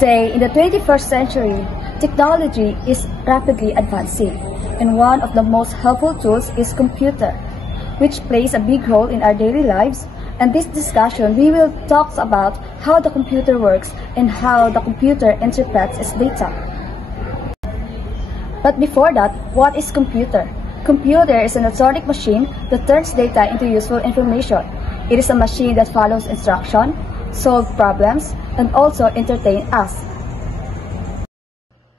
Today, in the 21st century, technology is rapidly advancing, and one of the most helpful tools is computer, which plays a big role in our daily lives. And this discussion, we will talk about how the computer works and how the computer interprets its data. But before that, what is computer? Computer is an electronic machine that turns data into useful information. It is a machine that follows instruction, solve problems, and also entertain us.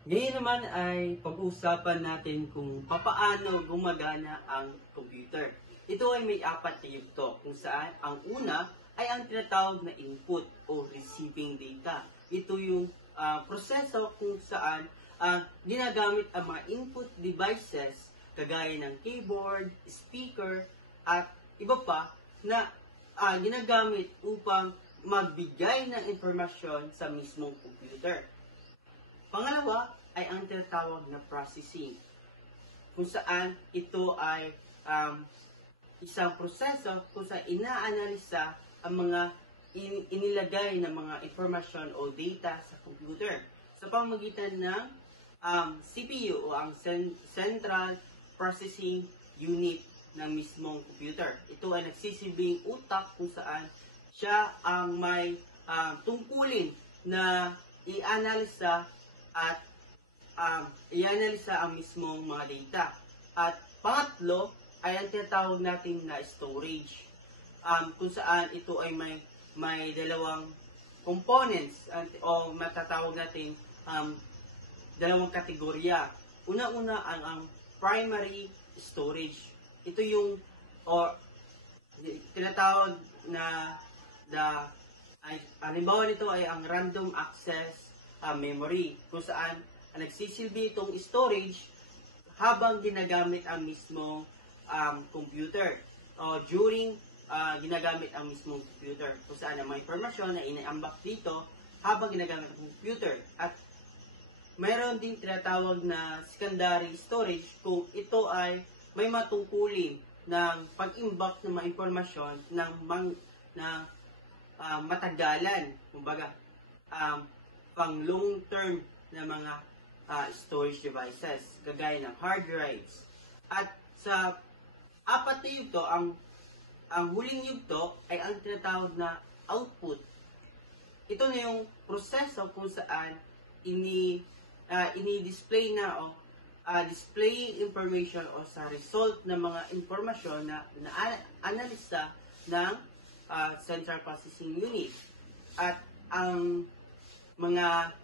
Ngayon naman ay pag-uusapan natin kung papaano gumagana ang computer. Ito ay may 4 na yugto kung saan ang una ay ang tinatawag na input o receiving data. Ito yung proseso kung saan ginagamit ang mga input devices kagaya ng keyboard, speaker, at iba pa na ginagamit upang magbigay ng informasyon sa mismong computer. Pangalawa ay ang tinatawag na processing, kung saan ito ay isang proseso kung saan inaanalisa ang mga inilagay na mga informasyon o data sa computer sa pamamagitan ng CPU o ang Central Processing Unit ng mismong computer. Ito ay nagsisilbing utak kung saan siya ang may tungkulin na i-analisa at i-analisa ang mismong mga data. At pangatlo ay ang tinatawag natin na storage, kung saan ito ay may dalawang components o matatawag natin dalawang kategorya. Una-una ang primary storage. Ito yung tinatawag na halimbawa nito ay ang random access memory, kung saan nagsisilbi itong storage habang ginagamit ang mismong computer o during ginagamit ang mismong computer, kung saan ang mga informasyon na inaambak dito habang ginagamit ang computer. At mayroon din tinatawag na secondary storage kung ito ay may matungkulin ng pag-imbak ng mga informasyon ng matagalan, kumbaga pang long term na mga storage devices kagaya ng hard drives. At sa 4 na yugto, ang huling yugto ay ang tinatawag na output. Ito na yung proseso kung saan ini-display na o display information o sa result ng mga informasyon na analisa ng Central Processing Unit. At ang mga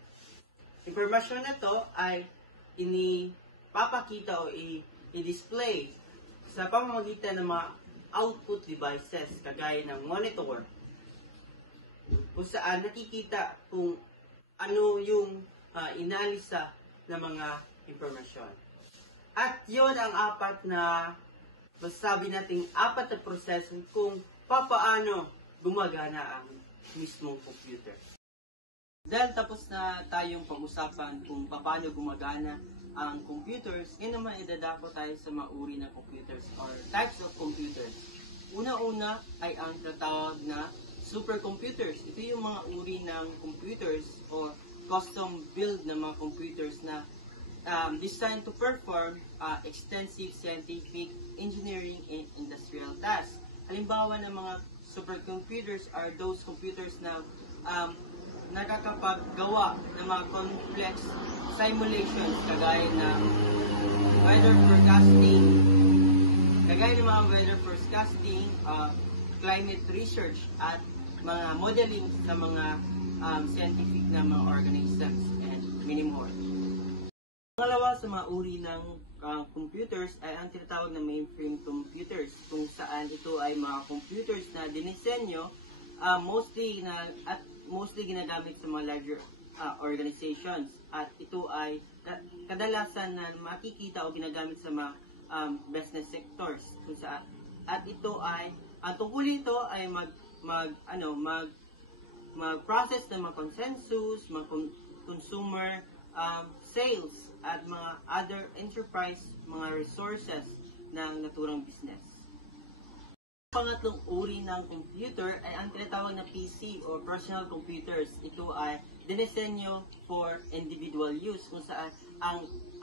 informasyon na to ay inipapakita o i-display sa pamamagitan ng mga output devices kagaya ng monitor, kung saan nakikita kung ano yung inalisa ng mga informasyon. At yon ang 4 na masasabi nating 4 na proseso kung papaano gumagana ang mismong computer. Dahil tapos na tayong pag-usapan kung paano gumagana ang computers, ngayon naman idadako tayo sa mga uri ng computers or types of computers. Una-una ay ang tinatawag na supercomputers. Ito yung mga uri ng computers o custom build na mga computers na designed to perform extensive scientific, engineering, and industrial tasks. Halimbawa ng mga supercomputers are those computers na nakakapaggawa ng mga complex simulations kagaya ng weather forecasting, climate research, at mga modeling sa mga scientific na mga organisms, and many more. Pangalawa sa mga uri ng computers ay ang tinatawag na mainframe computers, kung saan ito ay mga computers na dinisenyo mostly ginagamit sa mga larger organizations, at ito ay kadalasan na makikita o ginagamit sa mga business sectors, kung saan at ito ay ang tungkulin ito ay mag-process ng mga consensus, mga consumer sales, at mga other enterprise, mga resources ng naturang business. Pangatlong uri ng computer ay ang tinatawag na PC or personal computers. Ito ay dinesenyo for individual use kung saan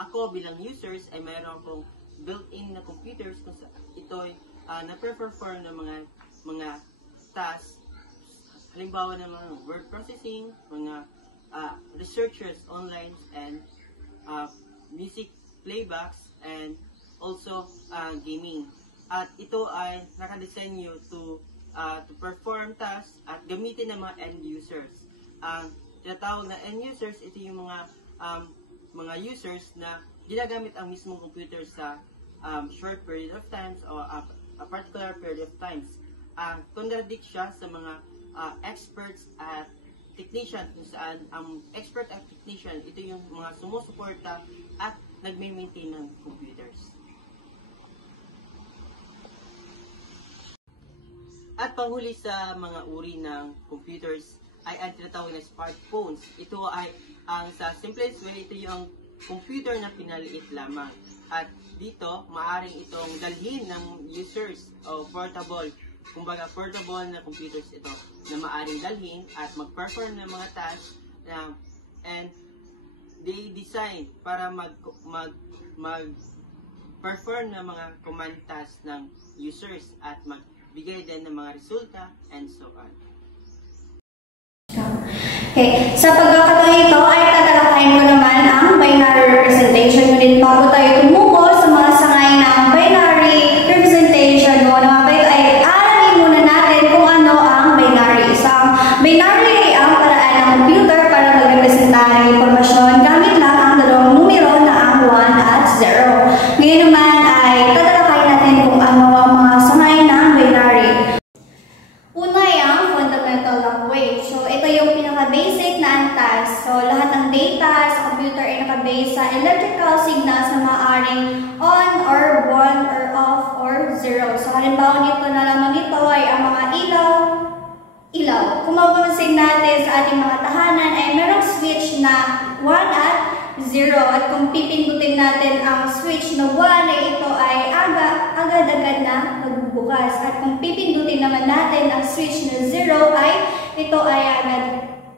ako bilang users ay mayroon akong built-in na computers kung saan ito ay na-perform ng mga tasks. Halimbawa ng mga word processing, mga researchers online, and music playbacks, and also gaming. At ito ay nakadesenyo to perform tasks at gamitin ng mga end users. Ang tinatawag na end users, ito yung mga users na ginagamit ang mismong computer sa short period of times o a particular period of times. Contradict siya sa mga experts at technician, kung saan ang expert at technician, ito yung mga sumusuporta at nagme-maintain ng computers. At panghuli sa mga uri ng computers ay ang tinatawag na smartphones. Ito ay sa simplest way, ito yung computer na pinaliit lamang. At dito, maaring itong dalhin ng users o portable. Kumbaga, portable na computers ito na maaring dalhin at mag-perform ng mga tasks and they design para mag-perform ng mga command tasks ng users at magbigay din ng mga resulta and so on. Okay, sa pagkakataon ito ay tatalakayin ko naman ang binary representation. Ngunit bago tayo tumuko sa mga sangay ng binary representation, mga ito ay alamin muna natin kung ano ang binary. Isang binary ay ang paraan ng computer para magrepresenta ng impormasyon gamit lang ang dalawang numero na ang 1 at 0. Ngayon naman ay tatalakayin natin kung ano ang mga sangay ng binary. Una ay ang fundamental language. So, ito yung pinaka-basic na antas. So, lahat ng data sa computer ay nakabase sa electrical signals na maaaring on or 1 or off or 0. So, halimbawa nito na lamang nito ay ang mga ilaw. Kung mapapansin natin sa ating mga tahanan ay merong switch na 1 at 0. At kung pipindutin natin ang switch na 1 ay ito ay agad-agad na magbubukas. At kung pipindutin naman natin ang switch na 0 ay ito ay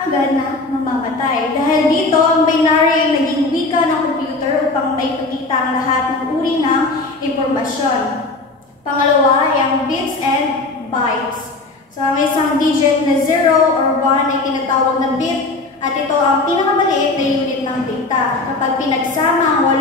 agad na mamamatay. Dahil dito, ang binary ay naging wika ng computer upang maipakita ang lahat ng uri ng impormasyon. Pangalawa ay ang bits and bytes. So, ang isang digit na 0 or 1 ay tinatawag na bit at ito ang pinakamaliit na unit ng data. Kapag pinagsama ang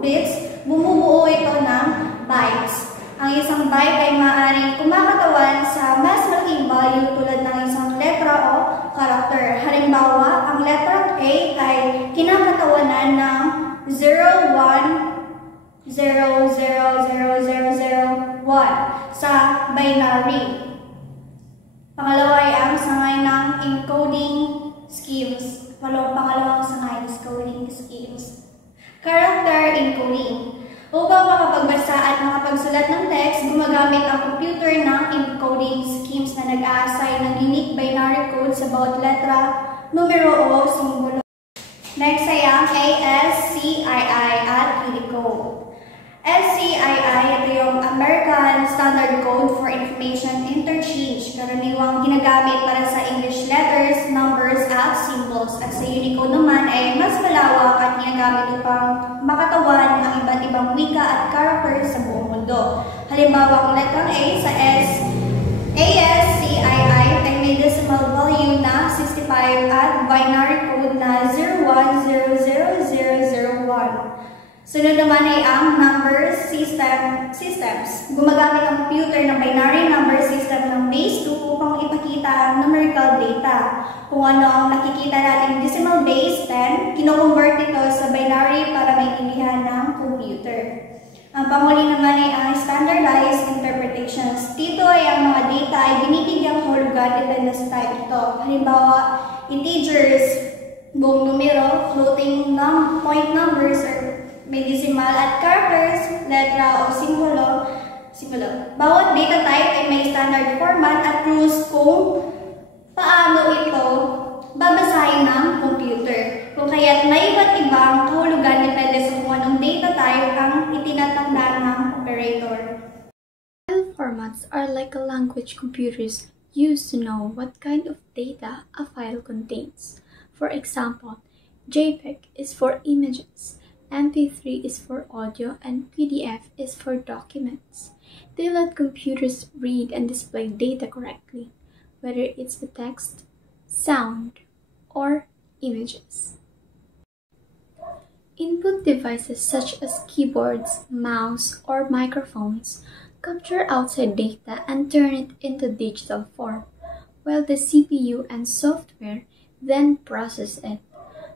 8 bits, bumubuo ito ng bytes. Ang isang byte ay maaaring kumakatawan sa mas malaking value tulad ng isang letra o character. Halimbawa, ang letter A ay kinakatawanan ng 01000001 sa binary. Pangalawa ay ang sangay ng encoding schemes. Pangalawang sangay ng encoding schemes. Character encoding. Upang makapagbasa at makapagsulat ng text, gumagamit ang computer ng encoding schemes na nag-a-assign ng unique binary code sa bawat letra, numero o simbolo. Next ay ang ASCII at Unicode. SCII, ito yung American Standard Code for Information Interchange. Karaniwang ginagamit para sa English letters, numbers, at symbols. At sa Unicode naman ay mas malawak at ginagamit upang makatawan ang iba't ibang wika at characters sa buong mundo. Halimbawa, ang letrang A sa ASCII ay may decimal value na 65 at binary code na 01000001. Sunod naman ay ang number systems. Gumagamit ang computer ng binary number system ng base 2 upang ipakita ang numerical data. Kung ano ang nakikita natin decimal base 10, kino-convert ito sa binary para maintindihan ng computer. Ang panghuli naman ay ang standardized interpretations. Dito ay ang mga data ay binibigyang hulugan depende sa type ito. Halimbawa, integers, buong numero, floating point numbers, or may decimal at characters, letra o simbolo. Bawat data type ay may standard format at rules kung paano ito babasahin ng computer. Kung kaya't may iba't ibang kahulugan depende sa kung anong data type ang itinatanda ng operator. File formats are like a language computers use to know what kind of data a file contains. For example, JPEG is for images, MP3 is for audio, and PDF is for documents. They let computers read and display data correctly, whether it's the text, sound, or images. Input devices such as keyboards, mouse, or microphones capture outside data and turn it into digital form, while the CPU and software then process it.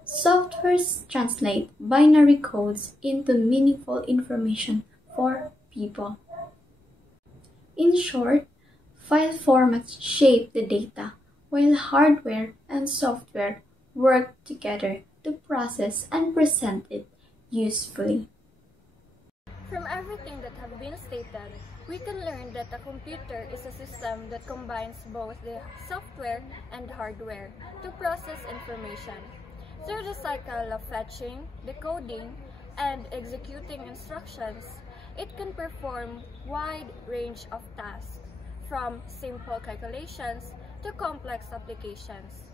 Softwares translate binary codes into meaningful information for people. In short, file formats shape the data, while hardware and software work together to process and present it usefully. From everything that have been stated, we can learn that a computer is a system that combines both the software and hardware to process information. Through the cycle of fetching, decoding, and executing instructions, it can perform a wide range of tasks, from simple calculations to complex applications.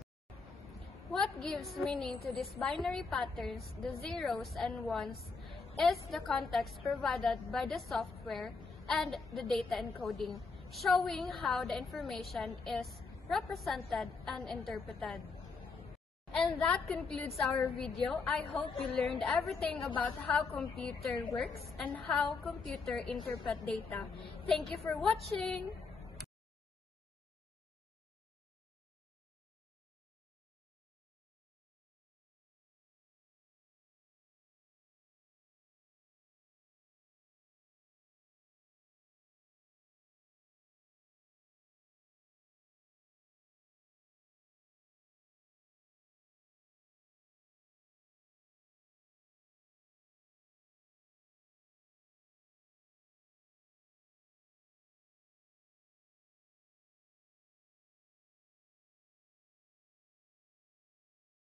What gives meaning to these binary patterns, the zeros and ones, is the context provided by the software and the data encoding, showing how the information is represented and interpreted. And that concludes our video. I hope you learned everything about how computer works and how computer interpret data. Thank you for watching!